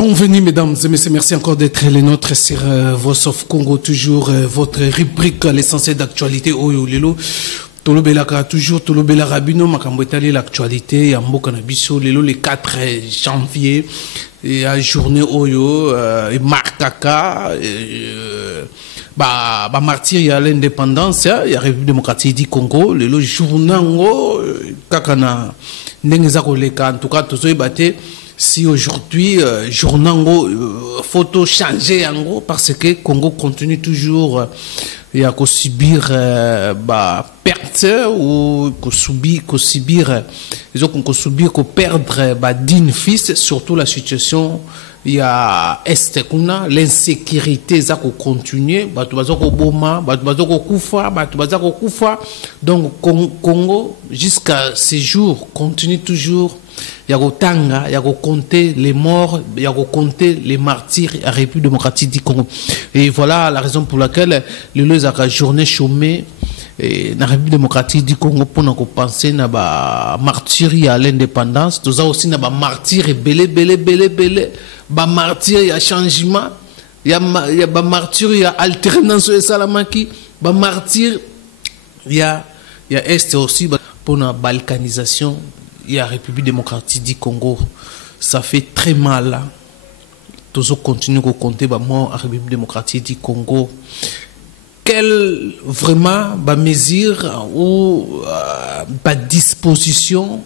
Bienvenue mesdames et messieurs, merci encore d'être les nôtres sur Voice of Congo, toujours votre rubrique l'essentiel d'actualité Oyo Lelo. Tolobelaka toujours Tolobelaka bino makambo etali l'actualité ya mboka na biso lelo le 4 janvier et à journée Oyo et markaka ba martyr ya l'indépendance ya République démocratique du Congo lelo journango kakana ndenge za koleka en tout cas tozo batté. Si aujourd'hui, journango photo changer yango parce que Congo continue toujours à subir perte ou subir que perdre d'une fils, surtout la situation il y a est kuna l'insécurité ça continuer donc Congo jusqu'à ces jours continue toujours il y a compter les morts, il y a compter les martyrs à la République démocratique du Congo. Et voilà la raison pour laquelle les journée chômée et la République démocratique du Congo pour nous penser na ba martyrs à l'indépendance, tout ça aussi na ba martyrs belé ba martyrs il y a changement, il y a ba martyrs il y a alternance et salamaki, ba martyrs il y a est aussi pour la balkanisation. Il y a la République démocratique du Congo, ça fait très mal. Toujours continuer à compter la République démocratique du Congo. Quelle vraiment mesure ou disposition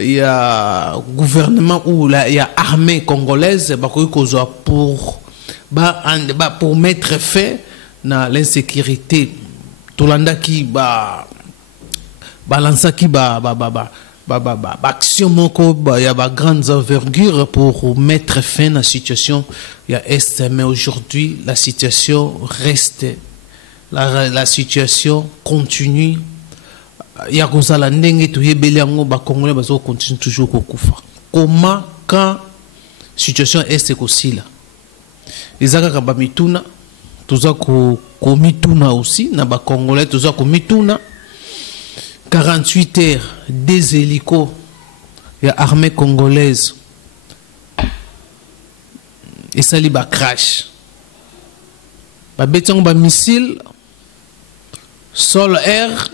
il y a gouvernement ou il y a armée congolaise pour mettre fin à l'insécurité. Tolanda qui balance qui action il y a grandes envergures pour mettre fin à la situation il y a est mais aujourd'hui la situation reste la situation continue il y a comme ça la ndenge to yebeli yango ba congolais bazo continue toujours kokufa comment quand situation est aussi là ezaka ka ba mituna toza ko mituna aussi na ba congolais toza ko mituna 48 heures, des hélicos, il y a armée congolaise. Et ça li ba crash. Ba béton ba missile, sol air,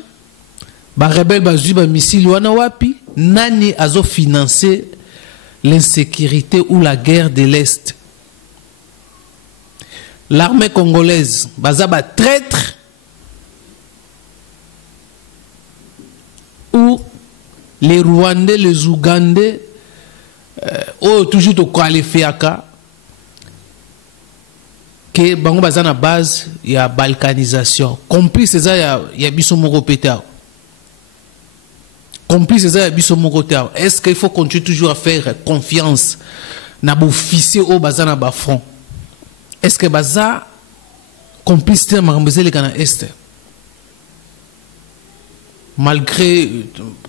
ba rebelle ba zui ba missile wana wapi, nani azo financer l'insécurité ou la guerre de l'Est. L'armée congolaise, baza ba traître. Où les Rwandais, les Ougandais, ont toujours de qualifier que bango bazana base il y a balkanisation. Complice ça il y a biso moko pétard. Complice ça il y a biso moko pétard. Est-ce qu'il faut continuer toujours à faire confiance na officier au bazana ba front? Est-ce que baza complice te marambezele kana est? Malgré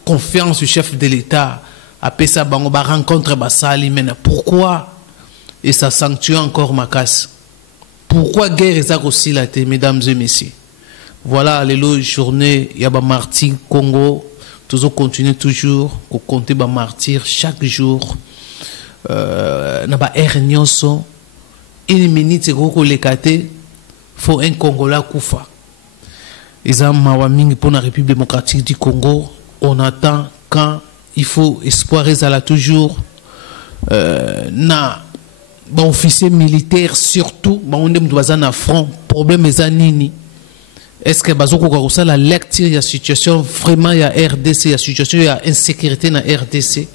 confiance du chef de l'État, après ça, on va rencontrer Bassali, mais pourquoi et ça sanctue encore ma casse? Pourquoi guerre est aussi là, mesdames et messieurs? Voilà les journées, il y a des martyrs Congo, toujours continuer toujours, pour compter des martyrs chaque jour. Na ba ernyoso, une minute c'est gros les caté, faut un Congolais koufa. Pour la République démocratique du Congo, on attend quand il faut espoir là toujours na bon officier militaire surtout on doit en front problème nini est-ce que bazoko ça la lecture il y a situation vraiment il y a RDC il y a situation il y a insécurité na RDC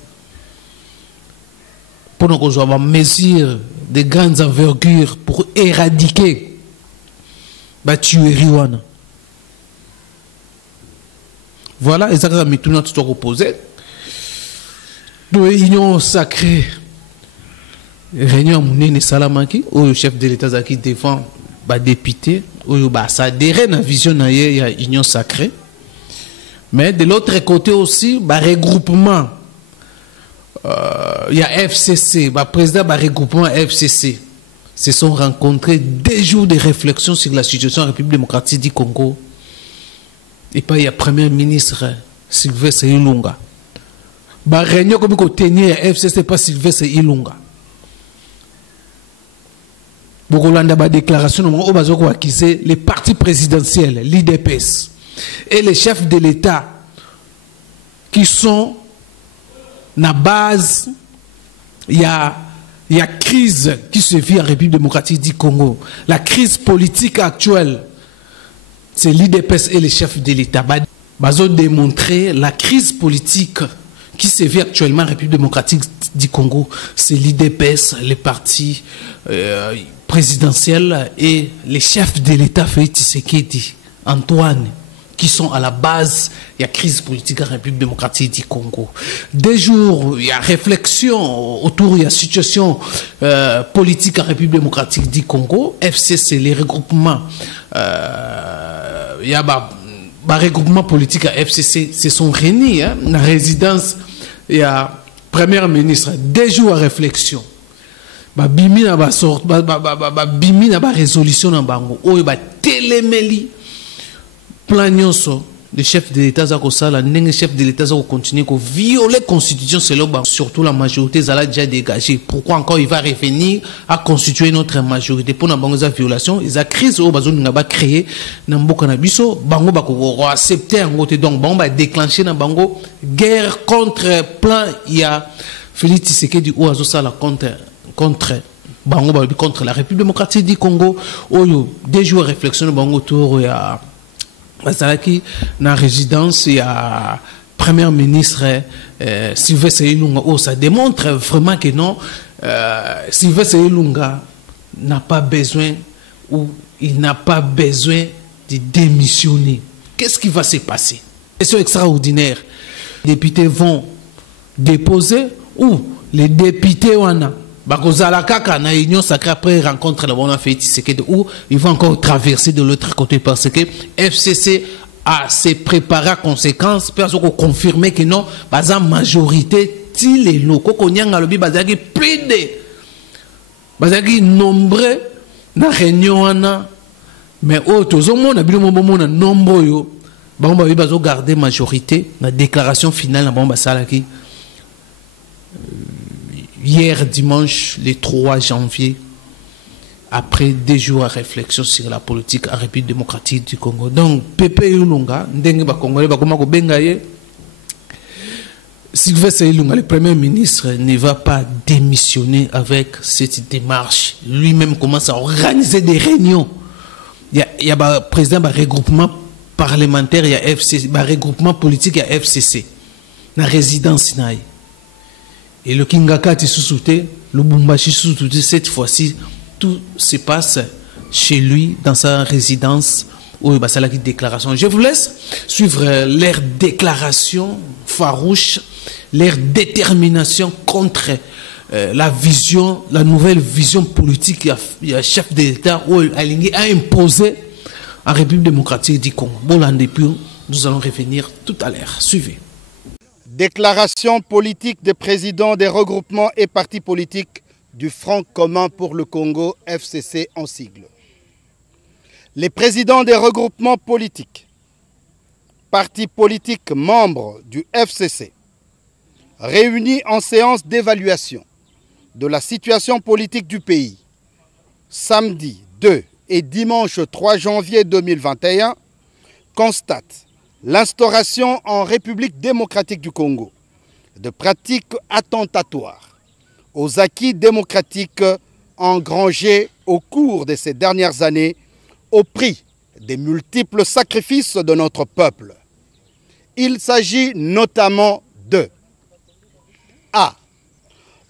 pour nous avoir mesure de grandes envergures pour éradiquer tuerie wana. Voilà, et ça a mis tout notre temps reposé. De réunion sacrée, réunion Mounene Salamaki, où le chef de l'État qui défend les députés, où ça adhère à la vision de la union sacrée. Mais de l'autre côté aussi, regroupement, il y a FCC, le président du regroupement FCC se sont rencontrés 2 jours de réflexion sur la situation de la République démocratique du Congo. Et puis il y a Premier ministre Sylvestre Ilunga. La réunion comme tenir FCC pas Sylvestre Ilunga. Bokolanda ba déclaration au bazoko acquisé les partis présidentiels, l'IDPS et les chefs de l'État qui sont na base il y a crise qui se vit en République démocratique du Congo. La crise politique actuelle, c'est l'IDPS et les chefs de l'État. Ils ont démontré la crise politique qui se vit actuellement en République démocratique du Congo. C'est l'IDPS, les partis présidentiels et les chefs de l'État, Félix Tshisekedi, Antoine, qui sont à la base de la crise politique en République démocratique du Congo. Des jours, il y a réflexion autour de la situation politique en République démocratique du Congo. FCC, les regroupements, il y a regroupement politique à FCC, se sont réunis dans la résidence. Il y a Premier ministre, des jours à réflexion. Bimi na ba sort, bimi na ba résolution na bango. Oyo ba téléméli. Plan nyonso, le chef de l'État zako sala, le chef de l'État zako continuer à violer la constitution selon surtout la majorité zala déjà dégagée. Pourquoi encore il va revenir à constituer notre majorité pour na bango za violation, ils a crise au bazo nga ba créer na mboka na biso, bango ba ko accepter en côté donc bango ba déclencher na bango guerre contre plan il y a Félix Tshisekedi ou azo sala contre bango ba contre la République démocratique du Congo. Oyo des jours réflexion bango autour ya Bazalaki na résidence, il y a Premier ministre Sylvestre Ilunga. Oh, ça démontre vraiment que non, Sylvestre Ilunga n'a pas besoin ou il n'a pas besoin de démissionner. Qu'est-ce qui va se passer? C'est extraordinaire. Les députés vont déposer ou les députés wana Bakozala kaka na union sacrée après rencontre la bonne fête où ils vont encore traverser de l'autre côté parce que FCC a se préparé à conséquence parce qu'on confirme que non baza majorité ti les locaux konyanga lobi bazaki plus de bazaki nombreux na réunion wana mais autres au monde abilo mona nombre yo ba bazo garder majorité na déclaration finale na bomba salaki hier dimanche, le 3 janvier, après 2 jours à réflexion sur la politique en République démocratique du Congo. Donc, Pepe Ilunga, Sylvestre Ilunga, le Premier ministre, ne va pas démissionner avec cette démarche. Lui-même commence à organiser des réunions. Il y a un président de regroupement parlementaire, il y a FCC, un regroupement politique, il y a FCC. La résidence naïe. Et le Kingakati sous-souté, le Bumbashi sous-souté, cette fois-ci, tout se passe chez lui, dans sa résidence, où il y a une déclaration. Je vous laisse suivre leur déclaration farouche, leur détermination contre la vision, la nouvelle vision politique il y a chef de l'État où il a imposé en République démocratique du Congo. Bon, nous allons revenir tout à l'heure. Suivez. Déclaration politique des présidents des regroupements et partis politiques du Front commun pour le Congo, FCC en sigle. Les présidents des regroupements politiques, partis politiques membres du FCC, réunis en séance d'évaluation de la situation politique du pays, samedi 2 et dimanche 3 janvier 2021, constatent l'instauration en République démocratique du Congo de pratiques attentatoires aux acquis démocratiques engrangés au cours de ces dernières années au prix des multiples sacrifices de notre peuple. Il s'agit notamment de A.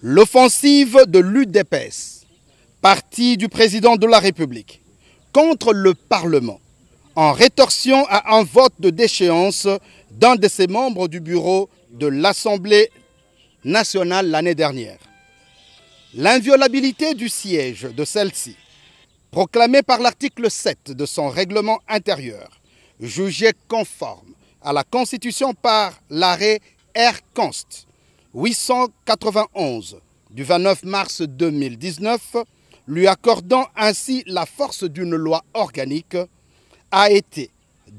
L'offensive de l'UDPS, parti du président de la République, contre le Parlement, en rétorsion à un vote de déchéance d'un de ses membres du bureau de l'Assemblée nationale l'année dernière. L'inviolabilité du siège de celle-ci, proclamée par l'article 7 de son règlement intérieur, jugé conforme à la Constitution par l'arrêt R-Const 891 du 29 mars 2019, lui accordant ainsi la force d'une loi organique, a été,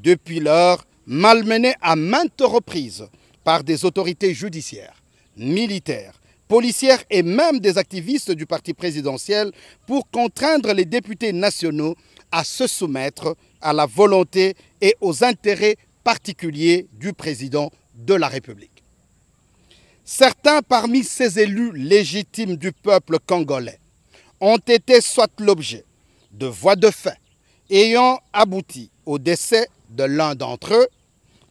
depuis lors, malmenée à maintes reprises par des autorités judiciaires, militaires, policières et même des activistes du parti présidentiel pour contraindre les députés nationaux à se soumettre à la volonté et aux intérêts particuliers du président de la République. Certains parmi ces élus légitimes du peuple congolais ont été soit l'objet de voies de fait ayant abouti au décès de l'un d'entre eux,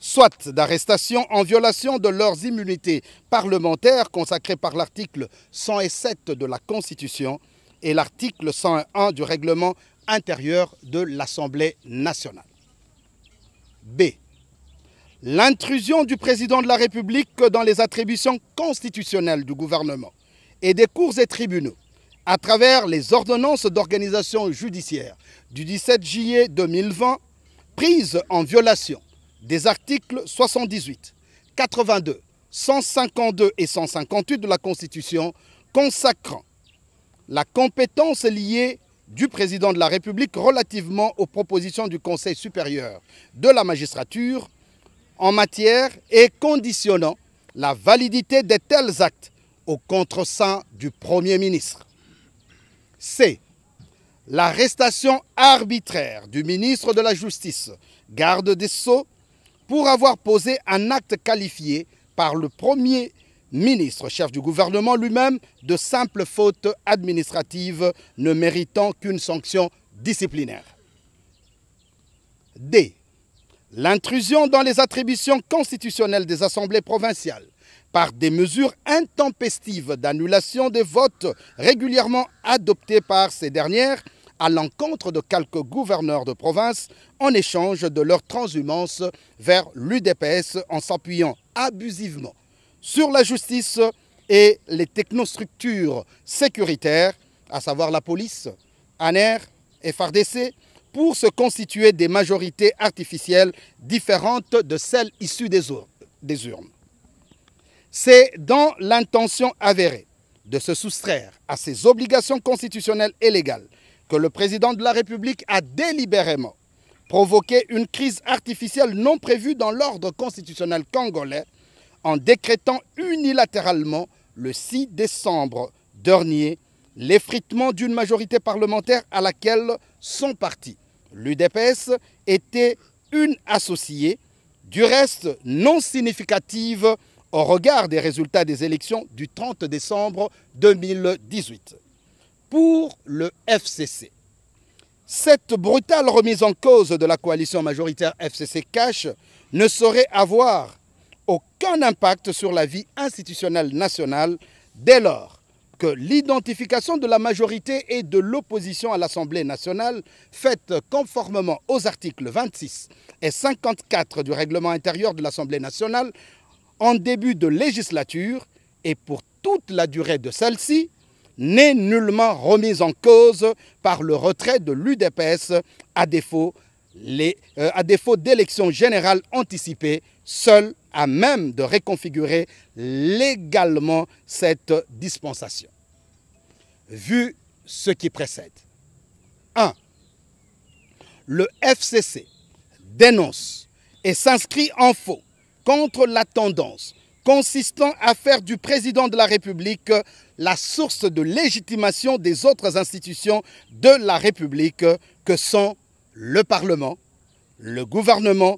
soit d'arrestations en violation de leurs immunités parlementaires consacrées par l'article 107 de la Constitution et l'article 101 du règlement intérieur de l'Assemblée nationale. B. L'intrusion du président de la République dans les attributions constitutionnelles du gouvernement et des cours et tribunaux à travers les ordonnances d'organisation judiciaire du 17 juillet 2020 prises en violation des articles 78, 82, 152 et 158 de la Constitution consacrant la compétence liée du président de la République relativement aux propositions du Conseil supérieur de la magistrature en matière et conditionnant la validité de tels actes au contreseing du Premier ministre. C. L'arrestation arbitraire du ministre de la Justice, garde des Sceaux, pour avoir posé un acte qualifié par le Premier ministre, chef du gouvernement lui-même, de simple faute administrative ne méritant qu'une sanction disciplinaire. D. L'intrusion dans les attributions constitutionnelles des assemblées provinciales par des mesures intempestives d'annulation des votes régulièrement adoptés par ces dernières à l'encontre de quelques gouverneurs de province en échange de leur transhumance vers l'UDPS en s'appuyant abusivement sur la justice et les technostructures sécuritaires, à savoir la police, ANR, FARDC, pour se constituer des majorités artificielles différentes de celles issues des urnes. C'est dans l'intention avérée de se soustraire à ces obligations constitutionnelles et légales que le président de la République a délibérément provoqué une crise artificielle non prévue dans l'ordre constitutionnel congolais en décrétant unilatéralement le 6 décembre dernier l'effritement d'une majorité parlementaire à laquelle son parti, l'UDPS, était une associée, du reste non significative au regard des résultats des élections du 30 décembre 2018. Pour le FCC, cette brutale remise en cause de la coalition majoritaire FCC-Cash ne saurait avoir aucun impact sur la vie institutionnelle nationale dès lors que l'identification de la majorité et de l'opposition à l'Assemblée nationale, faite conformément aux articles 26 et 54 du règlement intérieur de l'Assemblée nationale, en début de législature et pour toute la durée de celle-ci, n'est nullement remise en cause par le retrait de l'UDPS à défaut d'élections générales anticipées, seul à même de reconfigurer légalement cette dispensation. Vu ce qui précède. 1. Le FCC dénonce et s'inscrit en faux contre la tendance consistant à faire du président de la République la source de légitimation des autres institutions de la République que sont le Parlement, le gouvernement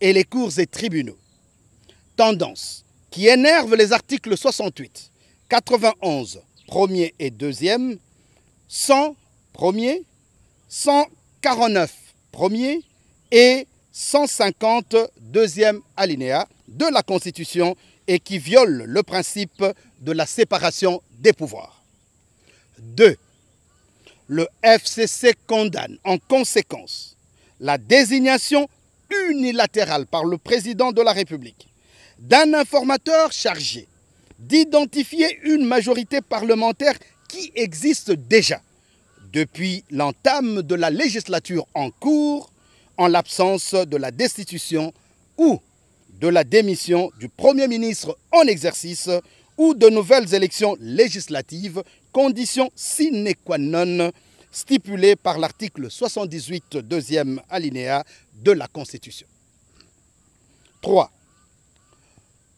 et les cours et tribunaux. Tendance qui énerve les articles 68, 91, premier et deuxième, 100, premier, 149, premier et 150, deuxième alinéa de la Constitution et qui viole le principe de la séparation des pouvoirs. 2. Le FCC condamne en conséquence la désignation unilatérale par le président de la République d'un informateur chargé d'identifier une majorité parlementaire qui existe déjà depuis l'entame de la législature en cours en l'absence de la destitution ou de la démission du Premier ministre en exercice ou de nouvelles élections législatives, condition sine qua non stipulée par l'article 78, deuxième alinéa de la Constitution. 3.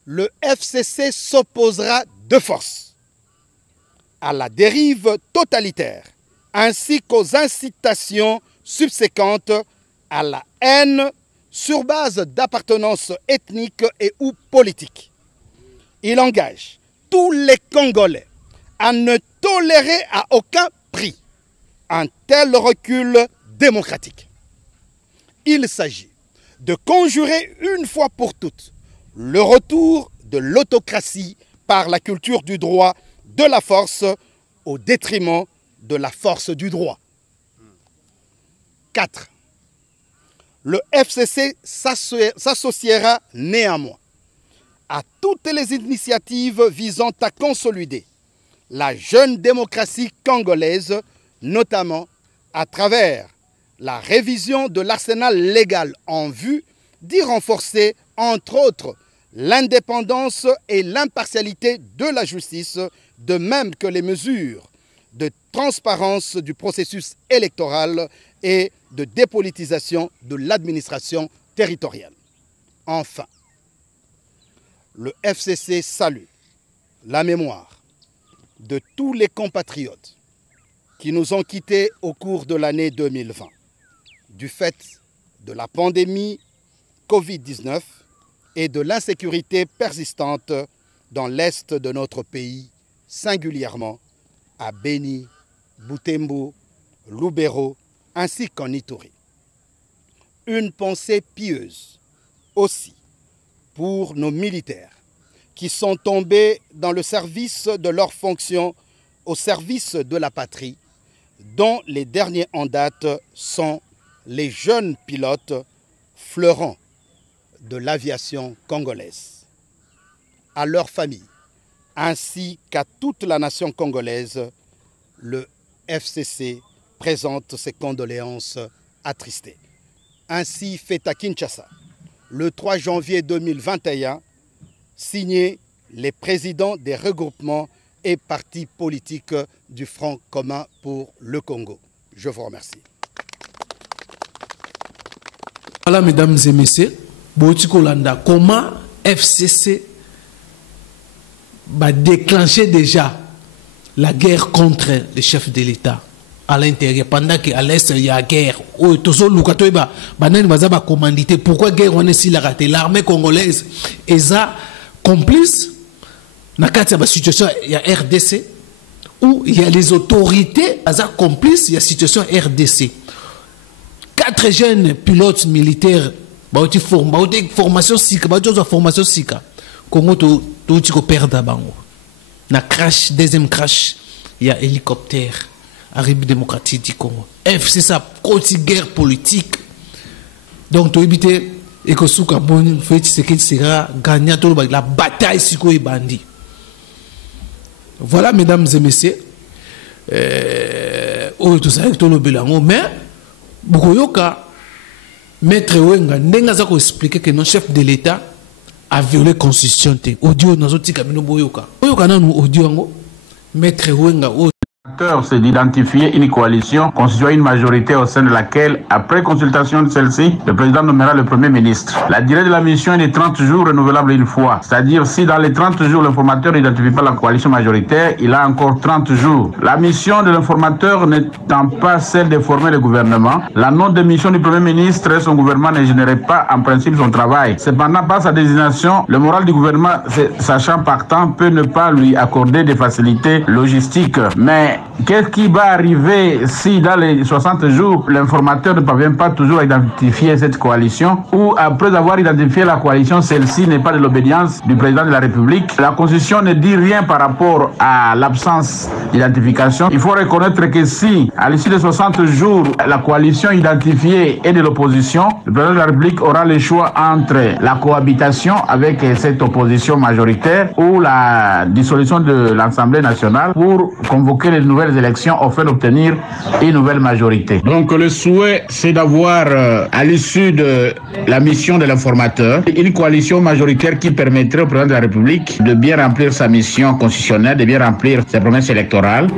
Le FCC s'opposera de force à la dérive totalitaire, ainsi qu'aux incitations subséquentes à la haine sur base d'appartenance ethnique et ou politique. Il engage tous les Congolais à ne tolérer à aucun prix un tel recul démocratique. Il s'agit de conjurer une fois pour toutes le retour de l'autocratie par la culture du droit de la force au détriment de la force du droit. 4. Le FCC s'associera néanmoins à toutes les initiatives visant à consolider la jeune démocratie congolaise, notamment à travers la révision de l'arsenal légal en vue d'y renforcer, entre autres, l'indépendance et l'impartialité de la justice, de même que les mesures de transparence du processus électoral et de dépolitisation de l'administration territoriale. Enfin, le FCC salue la mémoire de tous les compatriotes qui nous ont quittés au cours de l'année 2020, du fait de la pandémie Covid-19 et de l'insécurité persistante dans l'est de notre pays, singulièrement à Beni, Butembo, Lubero, ainsi qu'en Ituri. Une pensée pieuse aussi pour nos militaires qui sont tombés dans le service de leurs fonctions au service de la patrie, dont les derniers en date sont les jeunes pilotes fleurants de l'aviation congolaise. À leurs familles, ainsi qu'à toute la nation congolaise, le FCC présente ses condoléances attristées. Ainsi fait à Kinshasa, le 3 janvier 2021, signé les présidents des regroupements et partis politiques du Front commun pour le Congo. Je vous remercie. Voilà, mesdames et messieurs, Botikolanda, comment FCC va déclencher déjà la guerre contre les chefs de l'État à l'intérieur, pendant qu'à l'Est, il y a guerre. Pourquoi guerre on est si la raté? L'armée congolaise est complice dans la situation il y a RDC, où il y a les autorités complices, il y a situation RDC. 4 jeunes pilotes militaires, formation SICA, Congo to perdre bango. Na crash, deuxième crash, il y a hélicoptère à République démocratique du Congo. C'est ça, guerre politique. Donc, tu évites et que ce qui sera gagnant la bataille sur les bandits. Voilà, mesdames et messieurs, tout ça, tout le bilan. Mais, beaucoup de maître Wenga n'a pas expliqué que nos chefs de l'État a violé la constitution. Audio, nous avons dit que nous avons audio, maître Wenga. C'est d'identifier une coalition constituant une majorité au sein de laquelle, après consultation de celle-ci, le président nommera le premier ministre. La durée de la mission est de 30 jours renouvelable une fois. C'est-à-dire, si dans les 30 jours, l'informateur n'identifie pas la coalition majoritaire, il a encore 30 jours. La mission de l'informateur n'étant pas celle de former le gouvernement, la non-démission du premier ministre et son gouvernement ne générait pas en principe son travail. Cependant, par sa désignation, le moral du gouvernement, sachant partant, peut ne pas lui accorder des facilités logistiques. Mais qu'est-ce qui va arriver si dans les 60 jours, l'informateur ne parvient pas toujours à identifier cette coalition, ou après avoir identifié la coalition, celle-ci n'est pas de l'obédience du président de la République? La Constitution ne dit rien par rapport à l'absence d'identification. Il faut reconnaître que si, à l'issue de 60 jours, la coalition identifiée est de l'opposition, le président de la République aura le choix entre la cohabitation avec cette opposition majoritaire ou la dissolution de l'Assemblée nationale pour convoquer les nouvelles élections afin d'obtenir une nouvelle majorité. Donc le souhait, c'est d'avoir, à l'issue de la mission de l'informateur, une coalition majoritaire qui permettrait au président de la République de bien remplir sa mission constitutionnelle, de bien remplir ses promesses électorales.